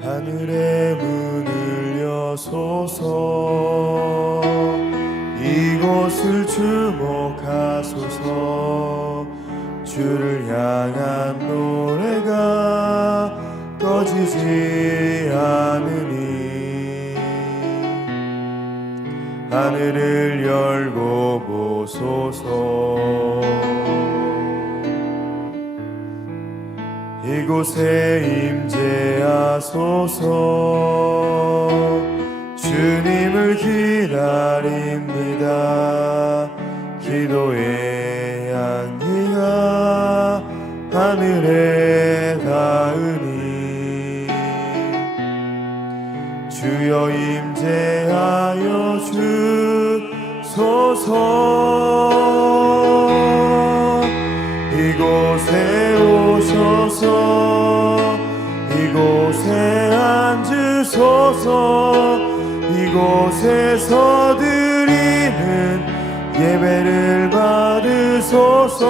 하늘의 문을 여소서. 이곳을 주목하소서. 주를 향한 노래가 꺼지지 않으니 하늘을 열고 보소서. 이곳에 임재하소서. 주님을 기다립니다. 기도의 향기가 하늘에 닿으니 주여 임재하여 주소서. 이곳에 오셔서 이곳에 앉으소서. 이곳에서 드리는 예배를 받으소서.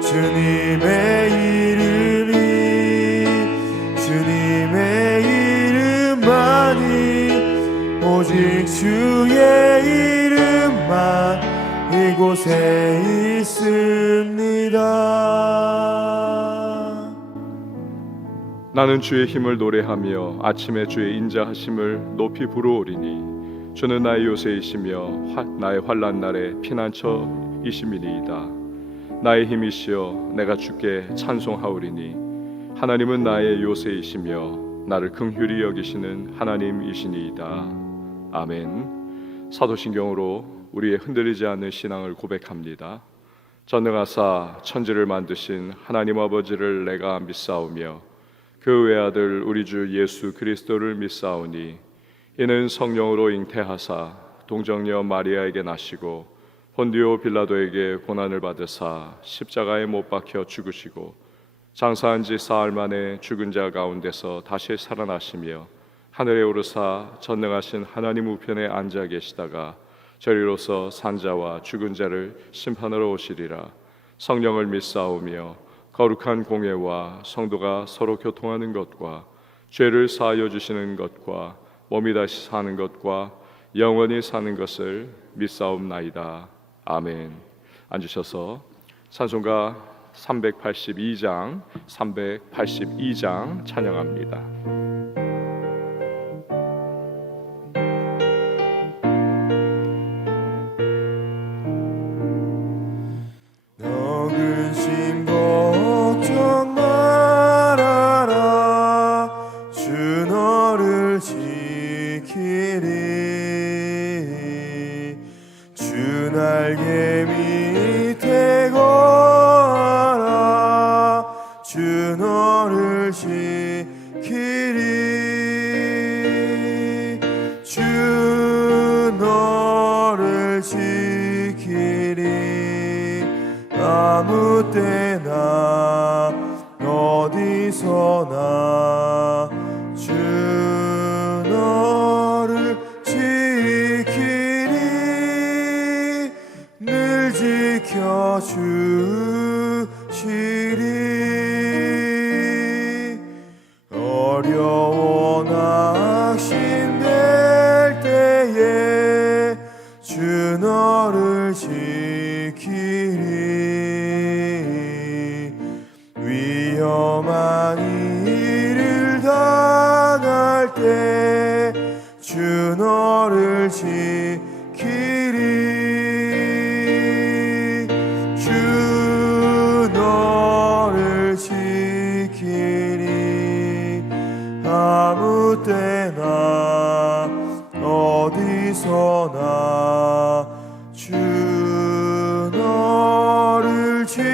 주님의 이름만이 오직 주의 이름만 이곳에 있습니다. 나는 주의 힘을 노래하며 아침에 주의 인자하심을 높이 부르오리니 주는 나의 요새이시며 나의 환난 날에 피난처이심이니이다. 나의 힘이시여 내가 주께 찬송하오리니 하나님은 나의 요새이시며 나를 긍휼히 여기시는 하나님이시니이다. 아멘. 사도신경으로 우리의 흔들리지 않는 신앙을 고백합니다. 전능하사 천지를 만드신 하나님 아버지를 내가 믿사오며 그 외아들 우리 주 예수 그리스도를 믿사오니 이는 성령으로 잉태하사 동정녀 마리아에게 나시고 본디오 빌라도에게 고난을 받으사 십자가에 못 박혀 죽으시고 장사한 지 사흘 만에 죽은 자 가운데서 다시 살아나시며 하늘에 오르사 전능하신 하나님 우편에 앉아 계시다가 저리로서 산자와 죽은 자를 심판하러 오시리라. 성령을 믿사오며 거룩한 공예와 성도가 서로 교통하는 것과 죄를 사하여 주시는 것과 몸이 다시 사는 것과 영원히 사는 것을 믿사옵나이다. 아멘. 앉으셔서 찬송가 382장 찬양합니다. 날개 밑에 거하라. 주 너를 지키리. 주 너를 지키리. 아무 때나 어디서나 주 너를 지키리. 늘 지켜주시리. 어려워 낙심될 때에 주 너를 지키리. 위험한 일을 당할 때 주 너를 지키리. 주 너를 지키리. 아무 때나 어디서나 주 너를 지키리.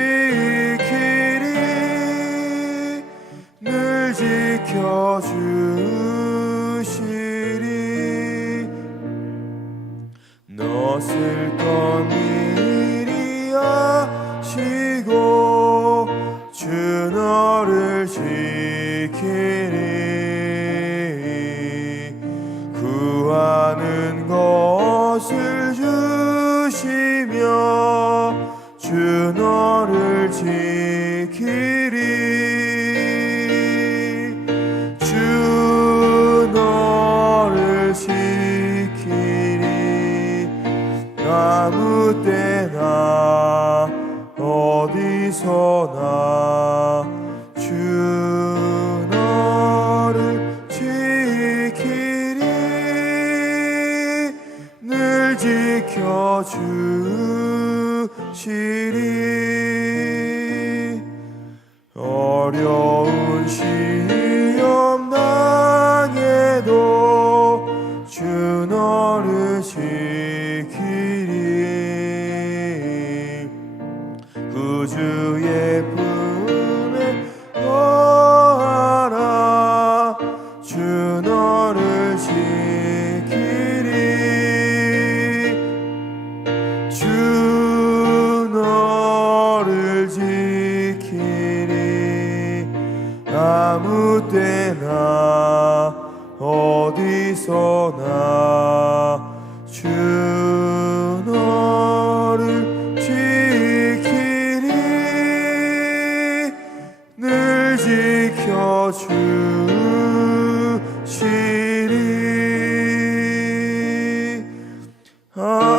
늘 지켜주시리. 너 쓸던 미리 아시고 주 너를 지키리. 구하는 것을 주시며 주 너를 지키리. 주 어려운 시험 당해도 주 너를 지키리. 구주의 품에 거하라. 주 너를 지키리. 주 너를 지키리. 아무 때나 어디서나 주 너를 지키리. 늘 지켜주시리. 아멘.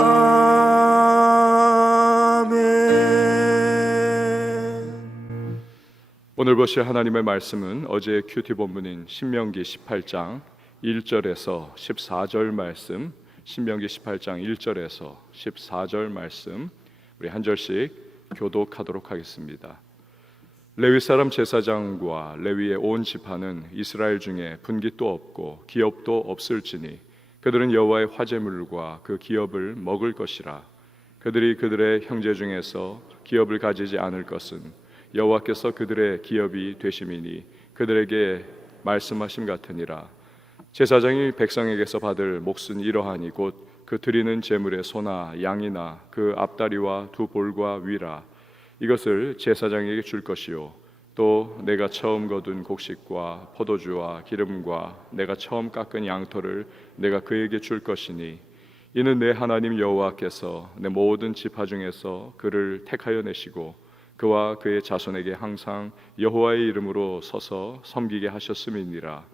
오늘 보실 하나님의 말씀은 어제의 큐티 본문인 신명기 18장 1절에서 14절 말씀, 신명기 18장 1절에서 14절 말씀 우리 한 절씩 교독하도록 하겠습니다. 레위 사람 제사장과 레위의 온 지파는 이스라엘 중에 분깃도 없고 기업도 없을지니 그들은 여호와의 화제물과 그 기업을 먹을 것이라. 그들이 그들의 형제 중에서 기업을 가지지 않을 것은 여호와께서 그들의 기업이 되심이니 그들에게 말씀하심 같으니라. 제사장이 백성에게서 받을 몫은 이러하니 곧 그 드리는 제물의 소나 양이나 그 앞다리와 두 볼과 위라. 이것을 제사장에게 줄 것이요 또 내가 처음 거둔 곡식과 포도주와 기름과 내가 처음 깎은 양털을 내가 그에게 줄 것이니 이는 내 하나님 여호와께서 내 모든 지파 중에서 그를 택하여 내시고 그와 그의 자손에게 항상 여호와의 이름으로 서서 섬기게 하셨음이니라.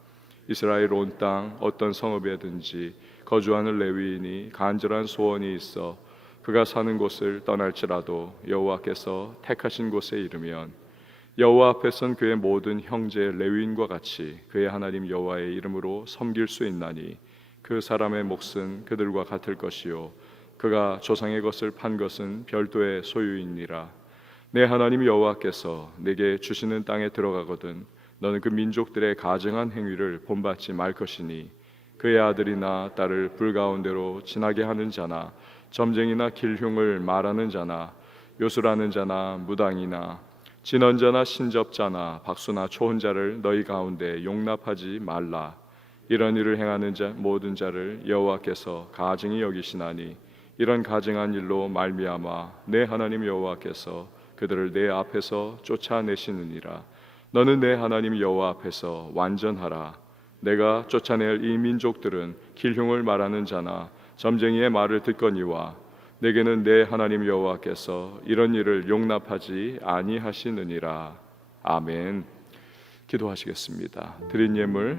이스라엘 온 땅 어떤 성읍에든지 거주하는 레위인이 간절한 소원이 있어 그가 사는 곳을 떠날지라도 여호와께서 택하신 곳에 이르면 여호와 앞에선 그의 모든 형제 레위인과 같이 그의 하나님 여호와의 이름으로 섬길 수 있나니 그 사람의 몫은 그들과 같을 것이요 그가 조상의 것을 판 것은 별도의 소유이니라. 내 하나님 여호와께서 내게 주시는 땅에 들어가거든 너는 그 민족들의 가증한 행위를 본받지 말 것이니 그의 아들이나 딸을 불 가운데로 지나게 하는 자나 점쟁이나 길흉을 말하는 자나 요술하는 자나 무당이나 진언자나 신접자나 박수나 초혼자를 너희 가운데 용납하지 말라. 이런 일을 행하는 자 모든 자를 여호와께서 가증히 여기시나니 이런 가증한 일로 말미암아 내 하나님 여호와께서 그들을 내 앞에서 쫓아내시느니라. 너는 내 하나님 여호와 앞에서 완전하라. 내가 쫓아낼 이 민족들은 길흉을 말하는 자나 점쟁이의 말을 듣거니와 내게는 내 하나님 여호와께서 이런 일을 용납하지 아니하시느니라. 아멘. 기도하시겠습니다. 드린 예물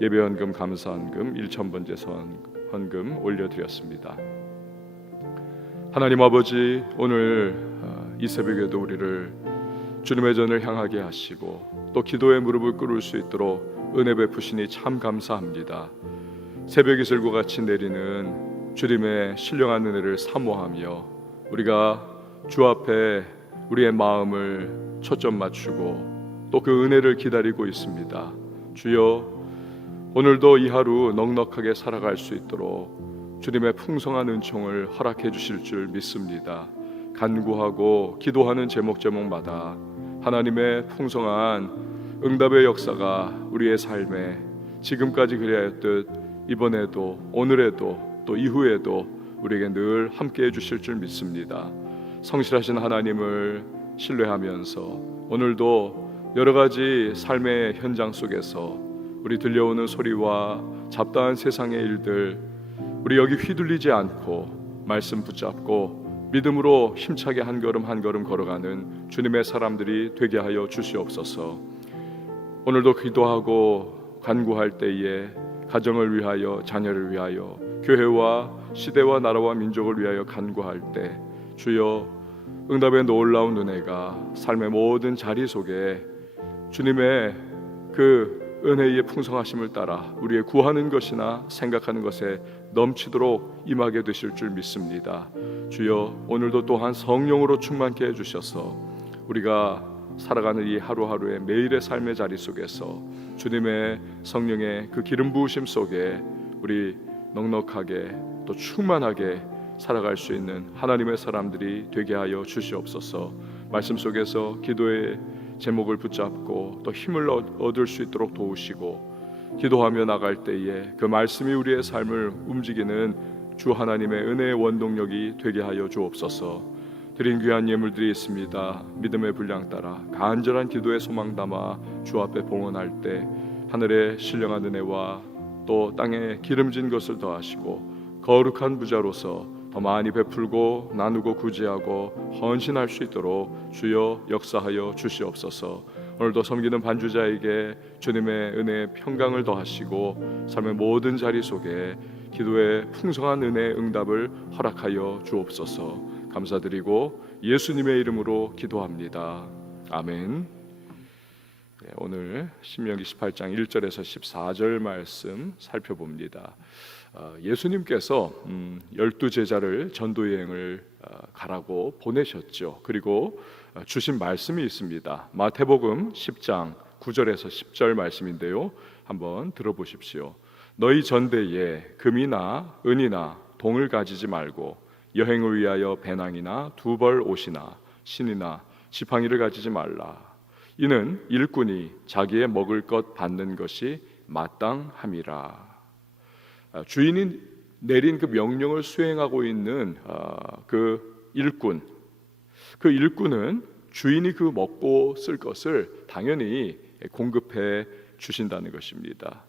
예배헌금 감사헌금 1,000번째 헌금 올려드렸습니다. 하나님 아버지, 오늘 이 새벽에도 우리를 주님의 전을 향하게 하시고 또 기도의 무릎을 꿇을 수 있도록 은혜 베푸시니 참 감사합니다. 새벽 이슬과 같이 내리는 주님의 신령한 은혜를 사모하며 우리가 주 앞에 우리의 마음을 초점 맞추고 또 그 은혜를 기다리고 있습니다. 주여, 오늘도 이 하루 넉넉하게 살아갈 수 있도록 주님의 풍성한 은총을 허락해 주실 줄 믿습니다. 간구하고 기도하는 제목마다 하나님의 풍성한 응답의 역사가 우리의 삶에 지금까지 그리하였듯 이번에도 오늘에도 또 이후에도 우리에게 늘 함께해 주실 줄 믿습니다. 성실하신 하나님을 신뢰하면서 오늘도 여러 가지 삶의 현장 속에서 우리 들려오는 소리와 잡다한 세상의 일들 우리 여기 휘둘리지 않고 말씀 붙잡고 믿음으로 힘차게 한 걸음 한 걸음 걸어가는 주님의 사람들이 되게 하여 주시옵소서. 오늘도 기도하고 간구할 때에 가정을 위하여 자녀를 위하여 교회와 시대와 나라와 민족을 위하여 간구할 때 주여 응답의 놀라운 은혜가 삶의 모든 자리 속에 주님의 그 은혜의 풍성하심을 따라 우리의 구하는 것이나 생각하는 것에 넘치도록 임하게 되실 줄 믿습니다. 주여 오늘도 또한 성령으로 충만케 해주셔서 우리가 살아가는 이 하루하루의 매일의 삶의 자리 속에서 주님의 성령의 그 기름 부으심 속에 우리 넉넉하게 또 충만하게 살아갈 수 있는 하나님의 사람들이 되게 하여 주시옵소서. 말씀 속에서 기도의 제목을 붙잡고 또 힘을 얻을 수 있도록 도우시고, 기도하며 나갈 때에 그 말씀이 우리의 삶을 움직이는 주 하나님의 은혜의 원동력이 되게 하여 주옵소서. 드린 귀한 예물들이 있습니다. 믿음의 분량 따라 간절한 기도의 소망 담아 주 앞에 봉헌할 때 하늘의 신령한 은혜와 또 땅에 기름진 것을 더하시고 거룩한 부자로서 더 많이 베풀고 나누고 구제하고 헌신할 수 있도록 주여 역사하여 주시옵소서. 오늘도 섬기는 반주자에게 주님의 은혜의 평강을 더하시고 삶의 모든 자리 속에 기도의 풍성한 은혜의 응답을 허락하여 주옵소서. 감사드리고 예수님의 이름으로 기도합니다. 아멘. 오늘 신명기 18장 1절에서 14절 말씀 살펴봅니다. 예수님께서 12제자를 전도여행을 가라고 보내셨죠. 그리고 주신 말씀이 있습니다. 마태복음 10장 9절에서 10절 말씀인데요, 한번 들어보십시오. 너희 전대에 금이나 은이나 동을 가지지 말고 여행을 위하여 배낭이나 두벌 옷이나 신이나 지팡이를 가지지 말라. 이는 일꾼이 자기의 먹을 것 받는 것이 마땅함이라. 주인이 내린 그 명령을 수행하고 있는 그 일꾼은 주인이 그 먹고 쓸 것을 당연히 공급해 주신다는 것입니다.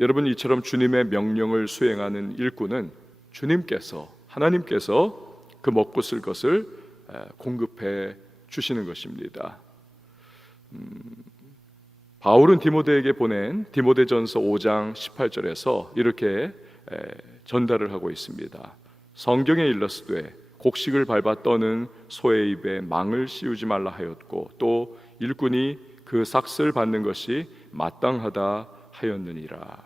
여러분, 이처럼 주님의 명령을 수행하는 일꾼은 하나님께서 그 먹고 쓸 것을 공급해 주시는 것입니다. 바울은 디모데에게 보낸 디모데전서 5장 18절에서 이렇게 전달을 하고 있습니다. 성경에 일렀으되 곡식을 밟아 떠는 소의 입에 망을 씌우지 말라 하였고 또 일꾼이 그 삭슬 받는 것이 마땅하다 하였느니라.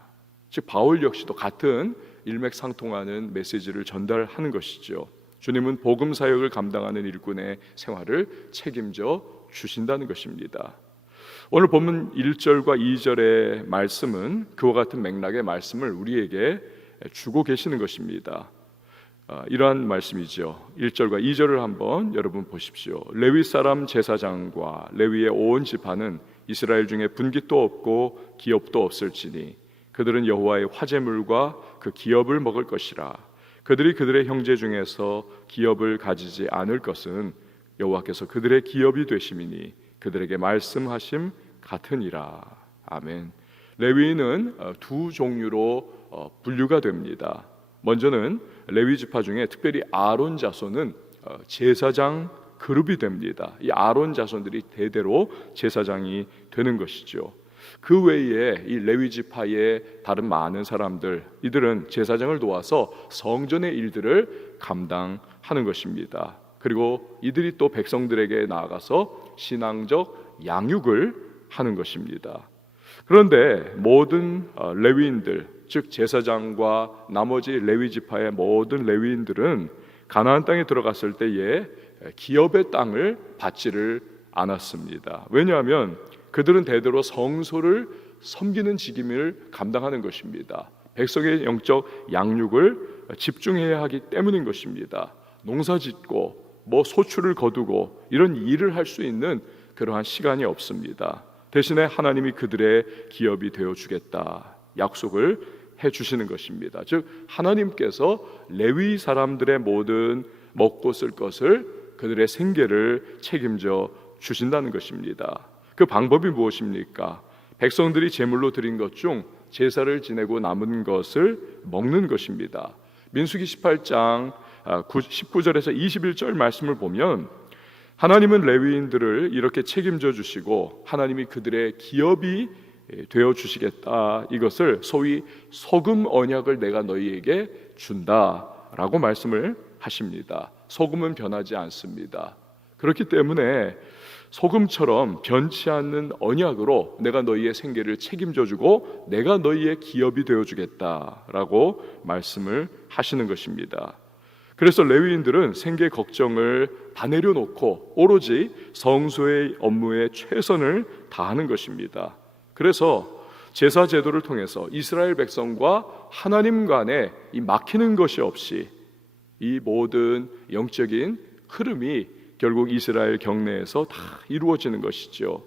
즉 바울 역시도 같은 일맥상통하는 메시지를 전달하는 것이죠. 주님은 복음 사역을 감당하는 일꾼의 생활을 책임져 주신다는 것입니다. 오늘 본문 1절과 2절의 말씀은 그와 같은 맥락의 말씀을 우리에게 주고 계시는 것입니다. 이러한 말씀이죠. 1절과 2절을 한번 여러분 보십시오. 레위 사람 제사장과 레위의 온 지파는 이스라엘 중에 분깃도 없고 기업도 없을지니 그들은 여호와의 화제물과 그 기업을 먹을 것이라. 그들이 그들의 형제 중에서 기업을 가지지 않을 것은 여호와께서 그들의 기업이 되심이니 그들에게 말씀하심 같으니라. 아멘. 레위인은 두 종류로 분류가 됩니다. 먼저는 레위 지파 중에 특별히 아론 자손은 제사장 그룹이 됩니다. 이 아론 자손들이 대대로 제사장이 되는 것이죠. 그 외에 이 레위 지파의 다른 많은 사람들, 이들은 제사장을 도와서 성전의 일들을 감당하는 것입니다. 그리고 이들이 또 백성들에게 나아가서 신앙적 양육을 하는 것입니다. 그런데 모든 레위인들, 즉 제사장과 나머지 레위 지파의 모든 레위인들은 가나안 땅에 들어갔을 때에 기업의 땅을 받지를 않았습니다. 왜냐하면 그들은 대대로 성소를 섬기는 직임을 감당하는 것입니다. 백성의 영적 양육을 집중해야 하기 때문인 것입니다. 농사짓고 소출을 거두고 이런 일을 할 수 있는 그러한 시간이 없습니다. 대신에 하나님이 그들의 기업이 되어주겠다 약속을 해주시는 것입니다. 즉 하나님께서 레위 사람들의 모든 먹고 쓸 것을, 그들의 생계를 책임져 주신다는 것입니다. 그 방법이 무엇입니까? 백성들이 제물로 드린 것 중 제사를 지내고 남은 것을 먹는 것입니다. 민수기 18장 19절에서 21절 말씀을 보면 하나님은 레위인들을 이렇게 책임져 주시고 하나님이 그들의 기업이 되어 주시겠다, 이것을 소위 소금 언약을 내가 너희에게 준다라고 말씀을 하십니다. 소금은 변하지 않습니다. 그렇기 때문에 소금처럼 변치 않는 언약으로 내가 너희의 생계를 책임져 주고 내가 너희의 기업이 되어 주겠다라고 말씀을 하시는 것입니다. 그래서 레위인들은 생계 걱정을 다 내려놓고 오로지 성소의 업무에 최선을 다하는 것입니다. 그래서 제사 제도를 통해서 이스라엘 백성과 하나님 간에 이 막히는 것이 없이 이 모든 영적인 흐름이 결국 이스라엘 경내에서 다 이루어지는 것이죠.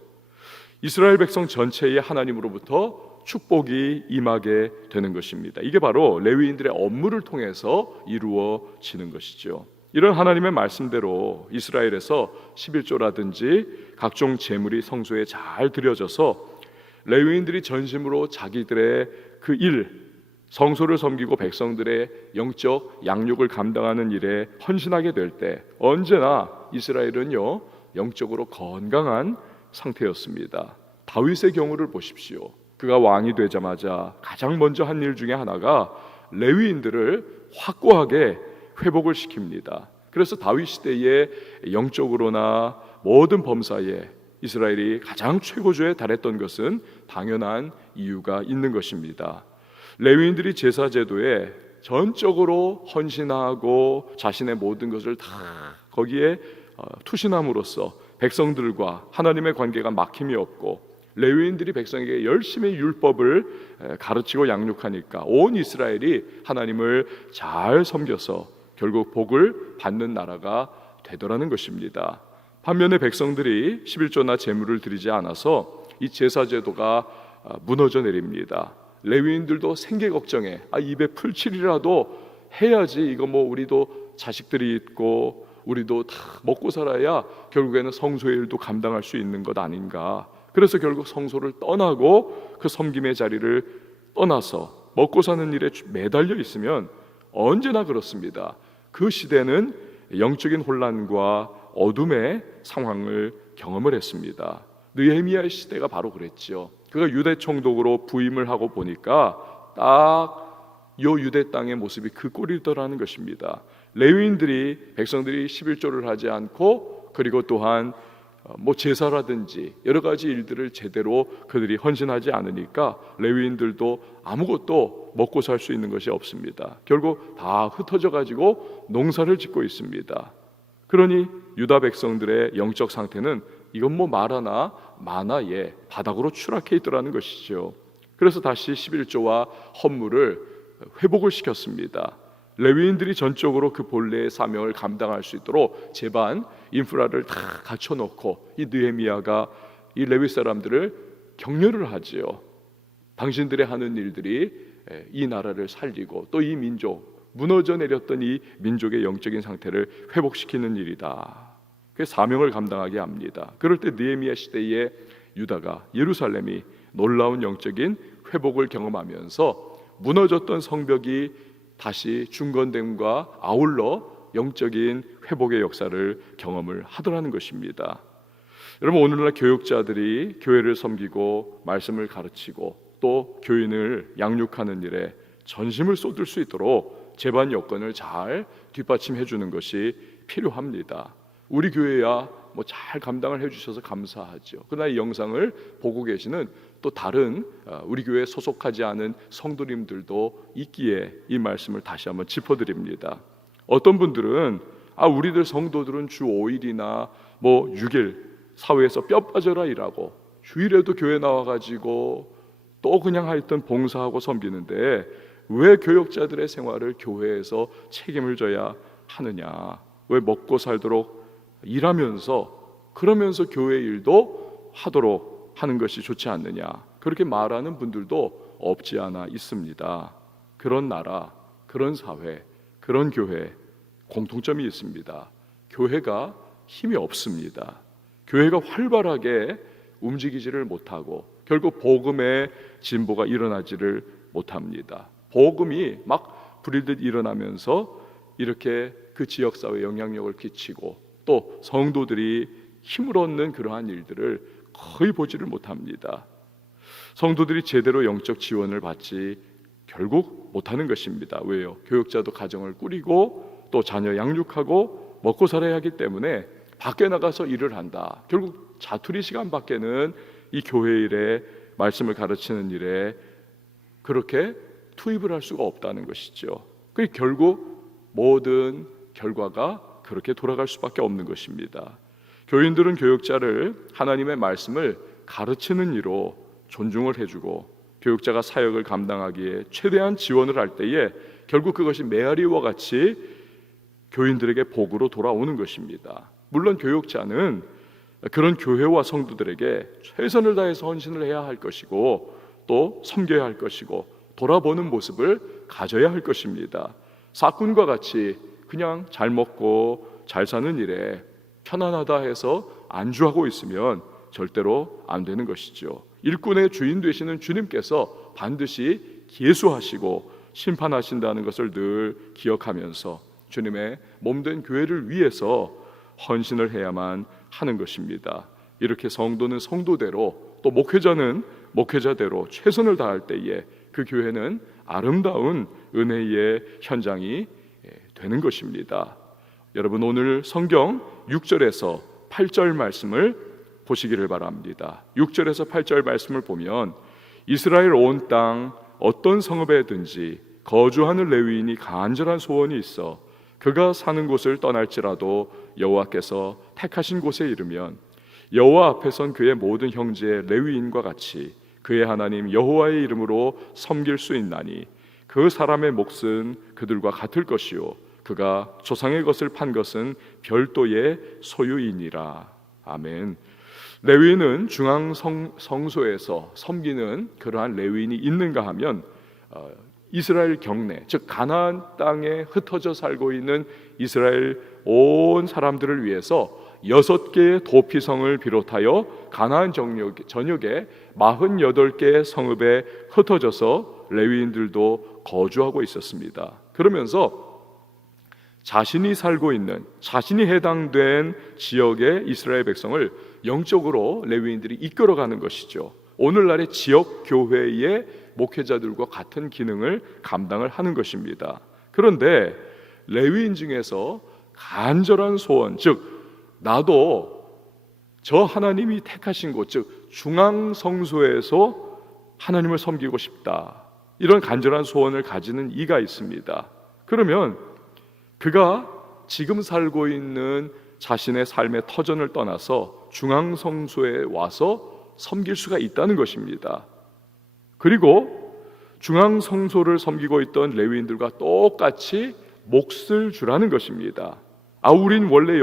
이스라엘 백성 전체에 하나님으로부터 축복이 임하게 되는 것입니다. 이게 바로 레위인들의 업무를 통해서 이루어지는 것이죠. 이런 하나님의 말씀대로 이스라엘에서 11조라든지 각종 제물이 성소에 잘 드려져서 레위인들이 전심으로 자기들의 그 일, 성소를 섬기고 백성들의 영적 양육을 감당하는 일에 헌신하게 될 때 언제나 이스라엘은요 영적으로 건강한 상태였습니다. 다윗의 경우를 보십시오. 그가 왕이 되자마자 가장 먼저 한 일 중에 하나가 레위인들을 확고하게 회복을 시킵니다. 그래서 다윗 시대에 영적으로나 모든 범사에 이스라엘이 가장 최고조에 달했던 것은 당연한 이유가 있는 것입니다. 레위인들이 제사 제도에 전적으로 헌신하고 자신의 모든 것을 다 거기에 투신함으로써 백성들과 하나님의 관계가 막힘이 없고 레위인들이 백성에게 열심히 율법을 가르치고 양육하니까 온 이스라엘이 하나님을 잘 섬겨서 결국 복을 받는 나라가 되더라는 것입니다. 반면에 백성들이 11조나 제물을 드리지 않아서 이 제사 제도가 무너져 내립니다. 레위인들도 생계 걱정에 입에 풀칠이라도 해야지, 이거 뭐 우리도 자식들이 있고 우리도 다 먹고 살아야 결국에는 성소의 일도 감당할 수 있는 것 아닌가. 그래서 결국 성소를 떠나고 그 섬김의 자리를 떠나서 먹고 사는 일에 매달려 있으면 언제나 그렇습니다. 그 시대는 영적인 혼란과 어둠의 상황을 경험을 했습니다. 느헤미야의 시대가 바로 그랬죠. 그가 유대 총독으로 부임을 하고 보니까 딱 요 유대 땅의 모습이 그 꼴이더라는 것입니다. 레위인들이 백성들이 11조를 하지 않고 그리고 또한 뭐 제사라든지 여러 가지 일들을 제대로 그들이 헌신하지 않으니까 레위인들도 아무것도 먹고 살 수 있는 것이 없습니다. 결국 다 흩어져 가지고 농사를 짓고 있습니다. 그러니 유다 백성들의 영적 상태는 이건 뭐 말하나 마나에 바닥으로 추락해 있더라는 것이죠. 그래서 다시 11조와 헌물을 회복을 시켰습니다. 레위인들이 전적으로 그 본래의 사명을 감당할 수 있도록 제반 인프라를 다 갖춰놓고 이 느헤미야가 이 레위 사람들을 격려를 하지요. 당신들의 하는 일들이 이 나라를 살리고 또 이 민족, 무너져 내렸던 이 민족의 영적인 상태를 회복시키는 일이다. 그 사명을 감당하게 합니다. 그럴 때 느헤미야 시대에 유다가, 예루살렘이 놀라운 영적인 회복을 경험하면서 무너졌던 성벽이 다시 중건됨과 아울러 영적인 회복의 역사를 경험을 하더라는 것입니다. 여러분, 오늘날 교육자들이 교회를 섬기고 말씀을 가르치고 또 교인을 양육하는 일에 전심을 쏟을 수 있도록 제반 여건을 잘 뒷받침해 주는 것이 필요합니다. 우리 교회야 뭐 잘 감당을 해주셔서 감사하죠. 그러나 이 영상을 보고 계시는 또 다른 우리 교회에 소속하지 않은 성도님들도 있기에 이 말씀을 다시 한번 짚어드립니다. 어떤 분들은 우리들 성도들은 주 5일이나 뭐 6일 사회에서 뼈 빠져라 일하고 주일에도 교회 나와가지고 또 그냥 하여튼 봉사하고 섬기는데 왜 교역자들의 생활을 교회에서 책임을 져야 하느냐, 왜 먹고 살도록 일하면서 그러면서 교회 일도 하도록 하는 것이 좋지 않느냐, 그렇게 말하는 분들도 없지 않아 있습니다. 그런 나라, 그런 사회, 그런 교회 공통점이 있습니다. 교회가 힘이 없습니다. 교회가 활발하게 움직이지를 못하고 결국 복음의 진보가 일어나지를 못합니다. 복음이 막 불일듯 일어나면서 이렇게 그 지역사회에 영향력을 끼치고 또 성도들이 힘을 얻는 그러한 일들을 거의 보지를 못합니다. 성도들이 제대로 영적 지원을 받지 결국 못하는 것입니다. 왜요? 교육자도 가정을 꾸리고 또 자녀 양육하고 먹고 살아야 하기 때문에 밖에 나가서 일을 한다. 결국 자투리 시간밖에는 이 교회 일에 말씀을 가르치는 일에 그렇게 투입을 할 수가 없다는 것이죠. 그 결국 모든 결과가 그렇게 돌아갈 수밖에 없는 것입니다. 교인들은 교육자를 하나님의 말씀을 가르치는 이로 존중을 해주고 교육자가 사역을 감당하기에 최대한 지원을 할 때에 결국 그것이 메아리와 같이 교인들에게 복으로 돌아오는 것입니다. 물론 교육자는 그런 교회와 성도들에게 최선을 다해서 헌신을 해야 할 것이고 또 섬겨야 할 것이고 돌아보는 모습을 가져야 할 것입니다. 사꾼과 같이 그냥 잘 먹고 잘 사는 일에 편안하다 해서 안주하고 있으면 절대로 안 되는 것이죠. 일꾼의 주인 되시는 주님께서 반드시 계수하시고 심판하신다는 것을 늘 기억하면서 주님의 몸된 교회를 위해서 헌신을 해야만 하는 것입니다. 이렇게 성도는 성도대로 또 목회자는 목회자대로 최선을 다할 때에 그 교회는 아름다운 은혜의 현장이 되는 것입니다. 여러분, 오늘 성경 6절에서 8절 말씀을 보시기를 바랍니다. 6절에서 8절 말씀을 보면 이스라엘 온 땅 어떤 성읍에든지 거주하는 레위인이 간절한 소원이 있어 그가 사는 곳을 떠날지라도 여호와께서 택하신 곳에 이르면 여호와 앞에 선 그의 모든 형제 레위인과 같이 그의 하나님 여호와의 이름으로 섬길 수 있나니 그 사람의 몫은 그들과 같을 것이요 그가 조상의 것을 판 것은 별도의 소유이니라. 아멘. 레위인은 중앙 성소에서 섬기는 그러한 레위인이 있는가 하면 이스라엘 경내, 즉 가나안 땅에 흩어져 살고 있는 이스라엘 온 사람들을 위해서 6개의 도피성을 비롯하여 가나안 전역에 48개의 성읍에 흩어져서 레위인들도 거주하고 있었습니다. 그러면서 자신이 살고 있는, 자신이 해당된 지역의 이스라엘 백성을 영적으로 레위인들이 이끌어가는 것이죠. 오늘날의 지역 교회의 목회자들과 같은 기능을 감당을 하는 것입니다. 그런데 레위인 중에서 간절한 소원, 즉 나도 저 하나님이 택하신 곳, 즉 중앙 성소에서 하나님을 섬기고 싶다, 이런 간절한 소원을 가지는 이가 있습니다. 그러면 그가 지금 살고 있는 자신의 삶의 터전을 떠나서 중앙 성소에 와서 섬길 수가 있다는 것입니다. 그리고 중앙 성소를 섬기고 있던 레위인들과 똑같이 몫을 주라는 것입니다. 우린 원래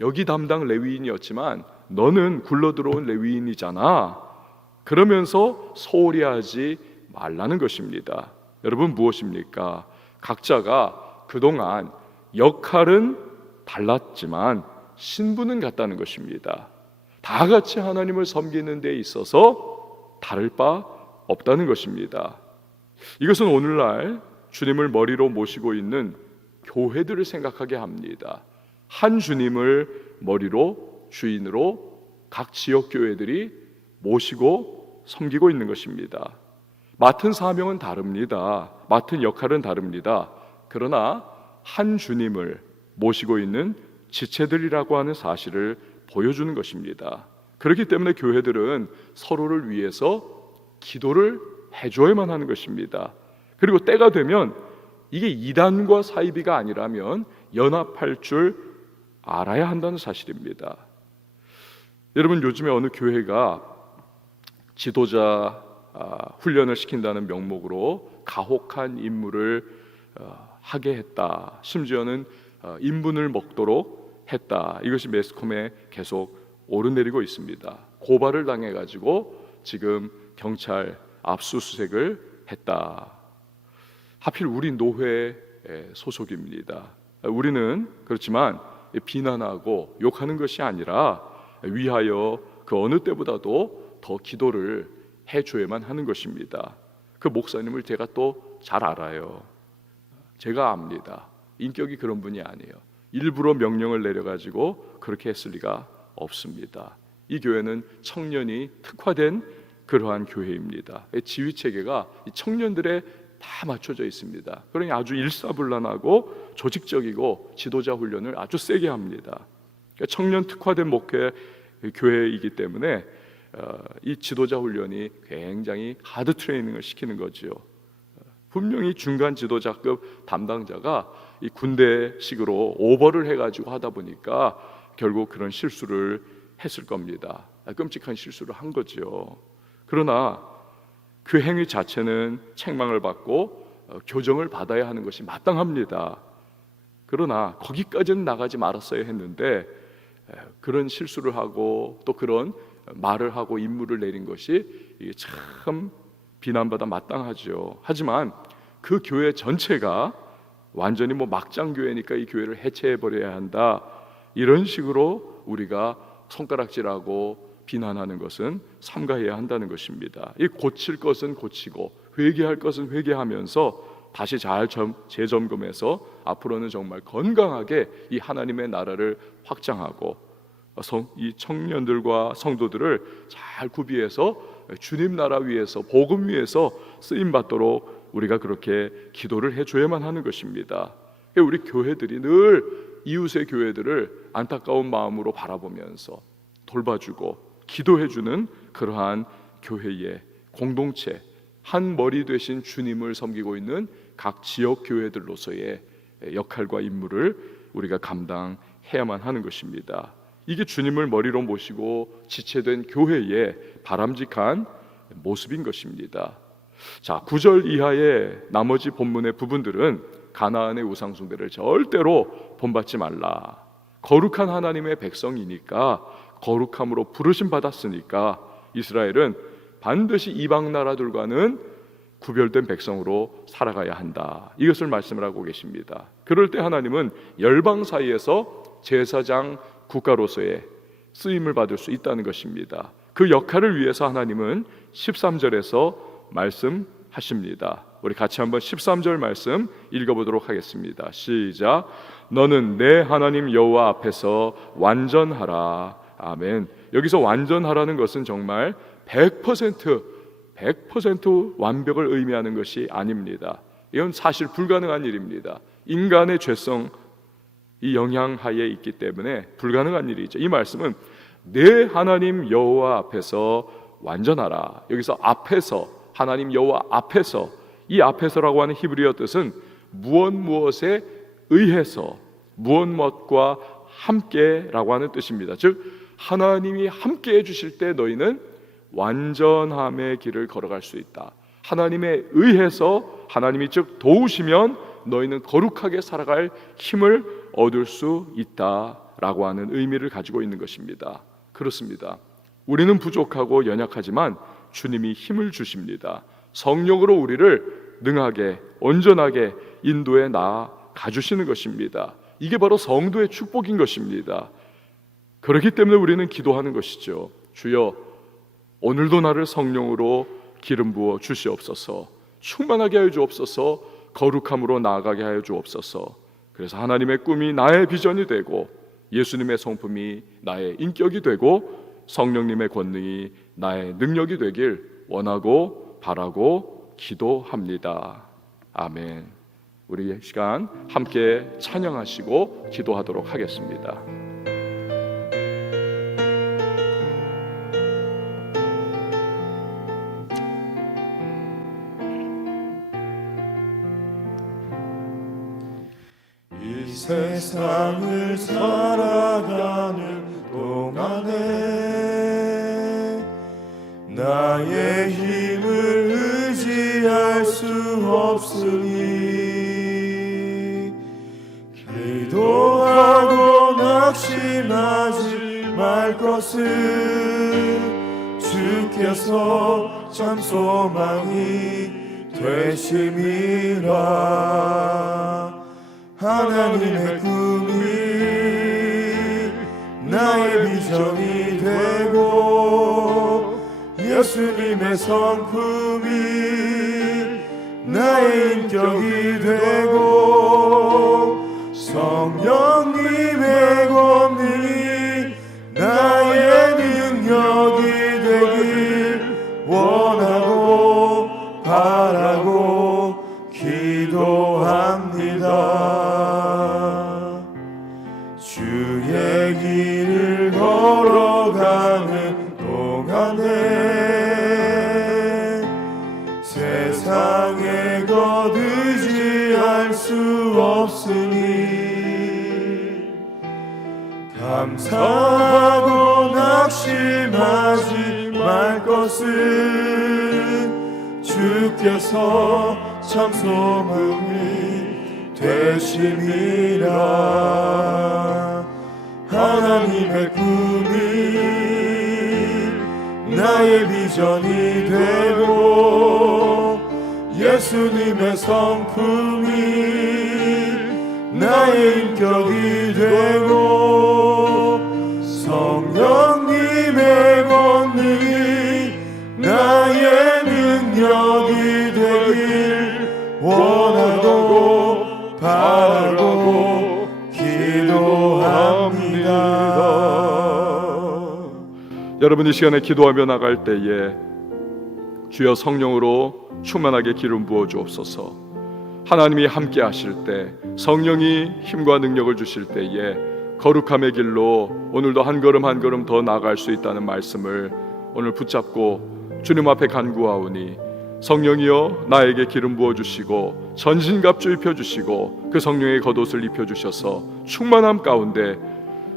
여기 담당 레위인이었지만 너는 굴러 들어온 레위인이잖아. 그러면서 소홀히 하지 말라는 것입니다. 여러분, 무엇입니까? 각자가 그동안 역할은 달랐지만 신분은 같다는 것입니다. 다 같이 하나님을 섬기는 데 있어서 다를 바 없다는 것입니다. 이것은 오늘날 주님을 머리로 모시고 있는 교회들을 생각하게 합니다. 한 주님을 머리로, 주인으로 각 지역 교회들이 모시고 섬기고 있는 것입니다. 맡은 사명은 다릅니다. 맡은 역할은 다릅니다. 그러나 한 주님을 모시고 있는 지체들이라고 하는 사실을 보여주는 것입니다. 그렇기 때문에 교회들은 서로를 위해서 기도를 해줘야만 하는 것입니다. 그리고 때가 되면 이게 이단과 사이비가 아니라면 연합할 줄 알아야 한다는 사실입니다. 여러분, 요즘에 어느 교회가 지도자 훈련을 시킨다는 명목으로 가혹한 임무를 하게 했다, 심지어는 인분을 먹도록 했다, 이것이 매스컴에 계속 오르내리고 있습니다. 고발을 당해가지고 지금 경찰 압수수색을 했다. 하필 우리 노회 소속입니다. 우리는 그렇지만 비난하고 욕하는 것이 아니라 위하여 그 어느 때보다도 더 기도를 해줘야만 하는 것입니다. 그 목사님을 제가 또 잘 알아요. 제가 압니다. 인격이 그런 분이 아니에요. 일부러 명령을 내려가지고 그렇게 했을 리가 없습니다. 이 교회는 청년이 특화된 그러한 교회입니다. 지휘체계가 청년들에 다 맞춰져 있습니다. 그러니 아주 일사불란하고 조직적이고 지도자 훈련을 아주 세게 합니다. 청년 특화된 목회 교회이기 때문에 이 지도자 훈련이 굉장히 하드 트레이닝을 시키는 거죠. 분명히 중간 지도자급 담당자가 이 군대식으로 오버를 해가지고 하다 보니까 결국 그런 실수를 했을 겁니다. 끔찍한 실수를 한 거죠. 그러나 그 행위 자체는 책망을 받고 교정을 받아야 하는 것이 마땅합니다. 그러나 거기까지는 나가지 말았어야 했는데 그런 실수를 하고 또 그런 말을 하고 임무를 내린 것이 참 비난받아 마땅하죠. 하지만 그 교회 전체가 완전히 막장 교회니까 이 교회를 해체해 버려야 한다, 이런 식으로 우리가 손가락질하고 비난하는 것은 삼가해야 한다는 것입니다. 이 고칠 것은 고치고 회개할 것은 회개하면서 다시 잘 재점검해서 앞으로는 정말 건강하게 이 하나님의 나라를 확장하고 이 청년들과 성도들을 잘 구비해서 주님 나라 위에서 복음 위에서 쓰임 받도록 우리가 그렇게 기도를 해줘야만 하는 것입니다. 우리 교회들이 늘 이웃의 교회들을 안타까운 마음으로 바라보면서 돌봐주고 기도해주는 그러한 교회의 공동체, 한 머리 되신 주님을 섬기고 있는 각 지역 교회들로서의 역할과 임무를 우리가 감당해야만 하는 것입니다. 이게 주님을 머리로 모시고 지체된 교회의 바람직한 모습인 것입니다. 자, 9절 이하의 나머지 본문의 부분들은 가나안의 우상 숭배를 절대로 본받지 말라, 거룩한 하나님의 백성이니까, 거룩함으로 부르심 받았으니까 이스라엘은 반드시 이방 나라들과는 구별된 백성으로 살아가야 한다, 이것을 말씀을 하고 계십니다. 그럴 때 하나님은 열방 사이에서 제사장 국가로서의 쓰임을 받을 수 있다는 것입니다. 그 역할을 위해서 하나님은 13절에서 말씀하십니다. 우리 같이 한번 13절 말씀 읽어보도록 하겠습니다. 시작. 너는 내 하나님 여호와 앞에서 완전하라. 아멘. 여기서 완전하라는 것은 정말 100% 완벽을 의미하는 것이 아닙니다. 이건 사실 불가능한 일입니다. 인간의 죄성, 이 영향하에 있기 때문에 불가능한 일이죠. 이 말씀은 내 하나님 여호와 앞에서 완전하라. 여기서 앞에서, 하나님 여호와 앞에서, 이 앞에서라고 하는 히브리어 뜻은 무엇에 의해서, 무엇과 함께라고 하는 뜻입니다. 즉 하나님이 함께 해주실 때 너희는 완전함의 길을 걸어갈 수 있다. 하나님에 의해서, 하나님이 즉 도우시면 너희는 거룩하게 살아갈 힘을 얻을 수 있다라고 하는 의미를 가지고 있는 것입니다. 그렇습니다. 우리는 부족하고 연약하지만 주님이 힘을 주십니다. 성령으로 우리를 능하게 온전하게 인도해 나가주시는 것입니다. 이게 바로 성도의 축복인 것입니다. 그렇기 때문에 우리는 기도하는 것이죠. 주여, 오늘도 나를 성령으로 기름 부어 주시옵소서, 충만하게 하여 주옵소서, 거룩함으로 나아가게 하여 주옵소서. 그래서 하나님의 꿈이 나의 비전이 되고 예수님의 성품이 나의 인격이 되고 성령님의 권능이 나의 능력이 되길 원하고 바라고 기도합니다. 아멘. 우리 이 시간 함께 찬양하시고 기도하도록 하겠습니다. 이 세상을 살아가는 동안에 나의 힘을 의지할 수 없으니 기도하고 낙심하지 말 것을 주께서 참 소망이 되심이라. 하나님의 꿈이 나의 비전이 되고 예수님의 성품이 나의 인격이 되고 성령님의 권능이 나의 능력이 되길 원하고 바라고 기도합니다. 주의 길을 걸어가는 동안에 세상의 것 의지할 수 없으니 감사하고 낙심하지 말 것은 주께서 참 소망이 되심이라. 하나님의 꿈이 나의 비전이 되고 예수님의 성품이 나의 인격이 되고 성령님의 권능이 나의 능력이 되길 원하고 바라고 기도합니다. 여러분, 이 시간에 기도하며 나갈 때에 주여 성령으로 충만하게 기름 부어 주옵소서. 하나님이 함께 하실 때, 성령이 힘과 능력을 주실 때에 거룩함의 길로 오늘도 한 걸음 한 걸음 더 나아갈 수 있다는 말씀을 오늘 붙잡고 주님 앞에 간구하오니, 성령이여 나에게 기름 부어 주시고 전신갑주 입혀 주시고 그 성령의 겉옷을 입혀 주셔서 충만함 가운데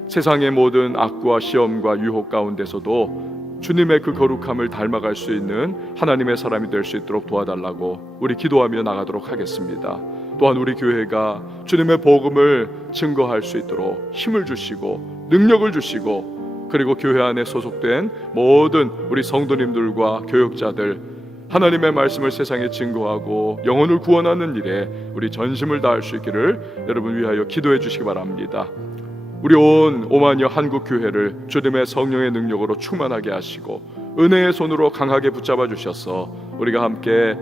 세상의 모든 악과 시험과 유혹 가운데서도 주님의 그 거룩함을 닮아갈 수 있는 하나님의 사람이 될 수 있도록 도와달라고 우리 기도하며 나가도록 하겠습니다. 또한 우리 교회가 주님의 복음을 증거할 수 있도록 힘을 주시고 능력을 주시고, 그리고 교회 안에 소속된 모든 우리 성도님들과 교역자들 하나님의 말씀을 세상에 증거하고 영혼을 구원하는 일에 우리 전심을 다할 수 있기를 여러분 위하여 기도해 주시기 바랍니다. 우리 온 오만여 한국 교회를 주님의 성령의 능력으로 충만하게 하시고 은혜의 손으로 강하게 붙잡아 주셔서 우리가 함께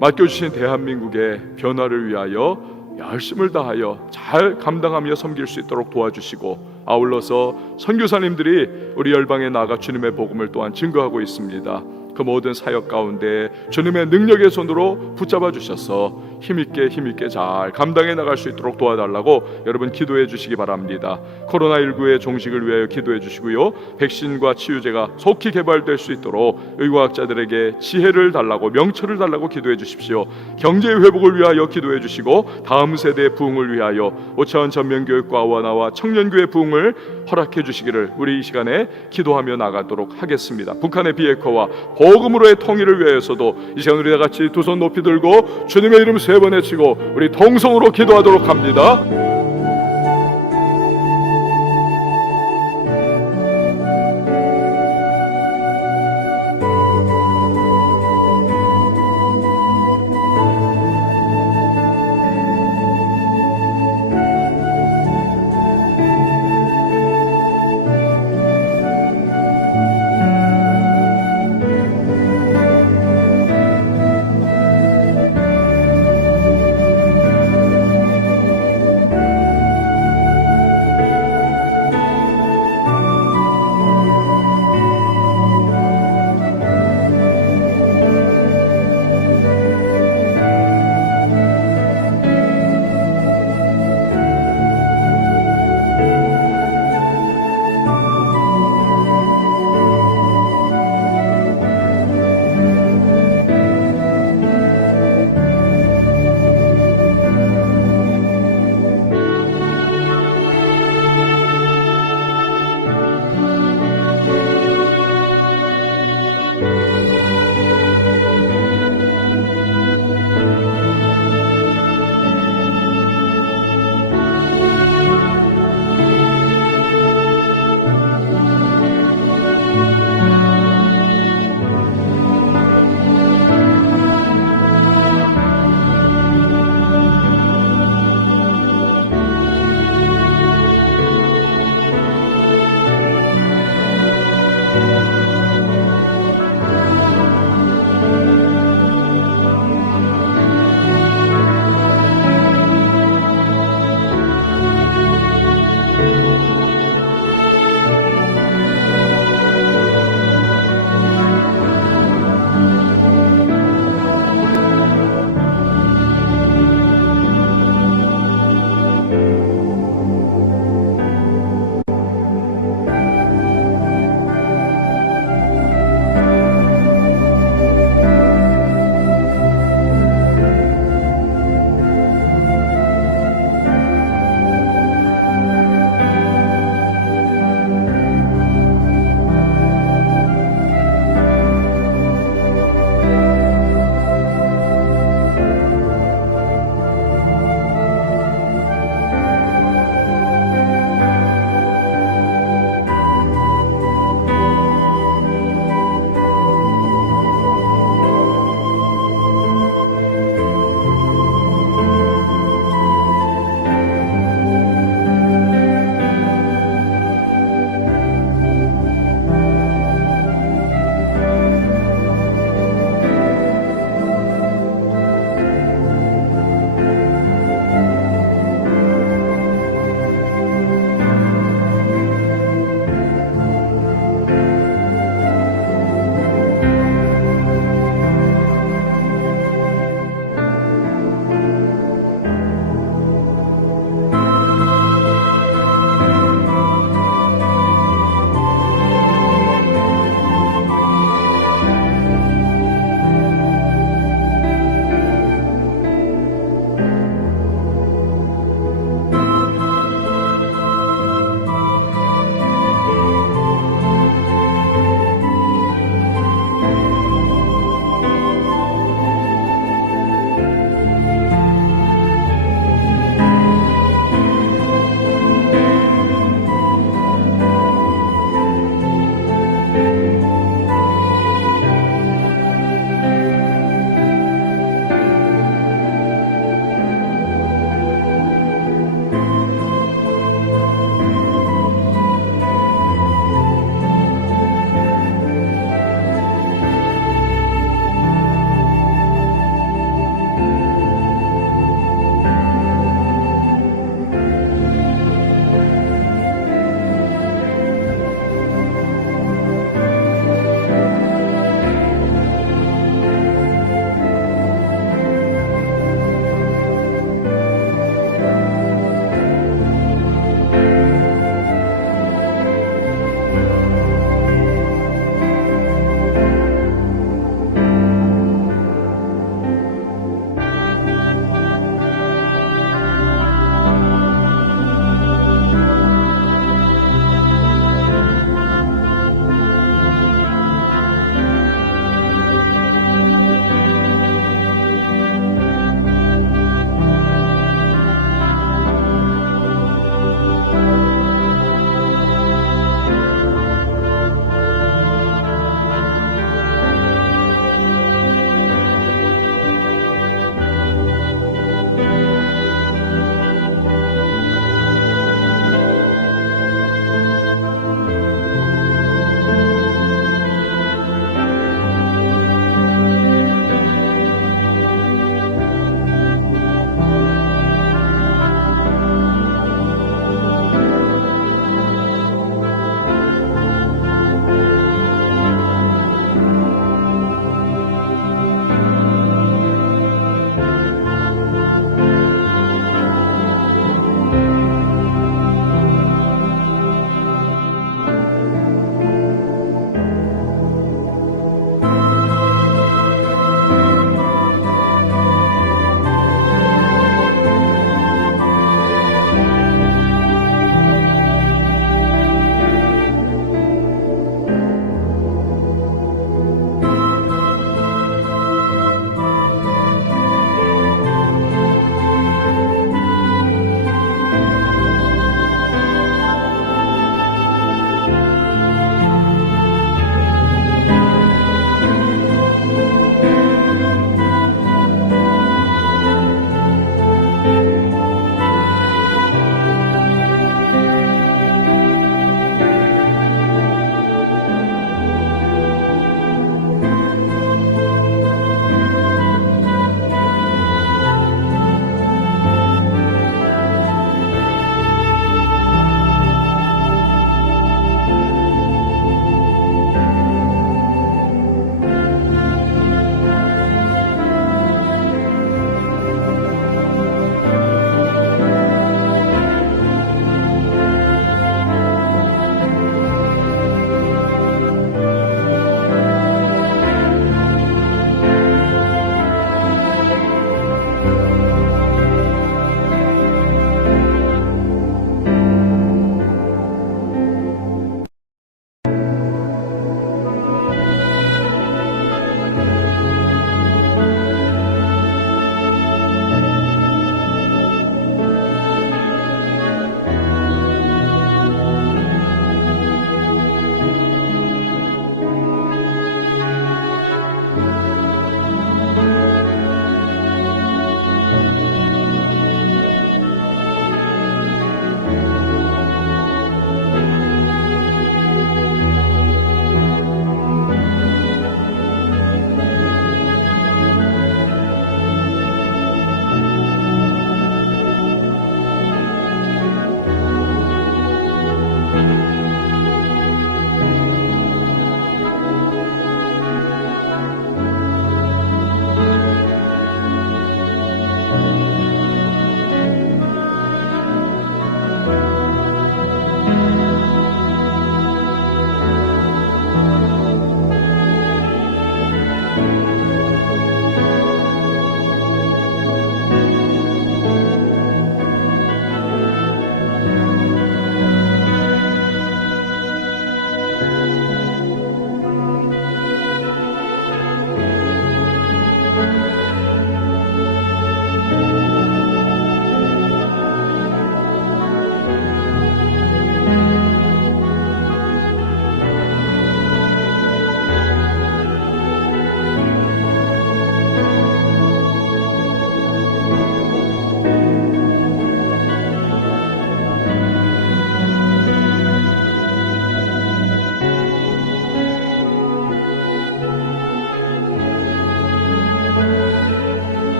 맡겨주신 대한민국의 변화를 위하여 열심을 다하여 잘 감당하며 섬길 수 있도록 도와주시고, 아울러서 선교사님들이 우리 열방에 나가 주님의 복음을 또한 증거하고 있습니다. 그 모든 사역 가운데 주님의 능력의 손으로 붙잡아 주셔서 힘있게 잘 감당해 나갈 수 있도록 도와달라고 여러분 기도해 주시기 바랍니다. 코로나19의 종식을 위하여 기도해 주시고요, 백신과 치유제가 속히 개발될 수 있도록 의과학자들에게 지혜를 달라고, 명철을 달라고 기도해 주십시오. 경제의 회복을 위하여 기도해 주시고 다음 세대의 부흥을 위하여 오차원 전면교육과 원화와 청년교회 부흥을 허락해 주시기를 우리 이 시간에 기도하며 나가도록 하겠습니다. 북한의 비핵화와 복음으로의 통일을 위하여서도 이 시간 우리 다 같이 두 손 높이 들고 주님의 이름 세 번 외치고 우리 통성으로 기도하도록 합니다.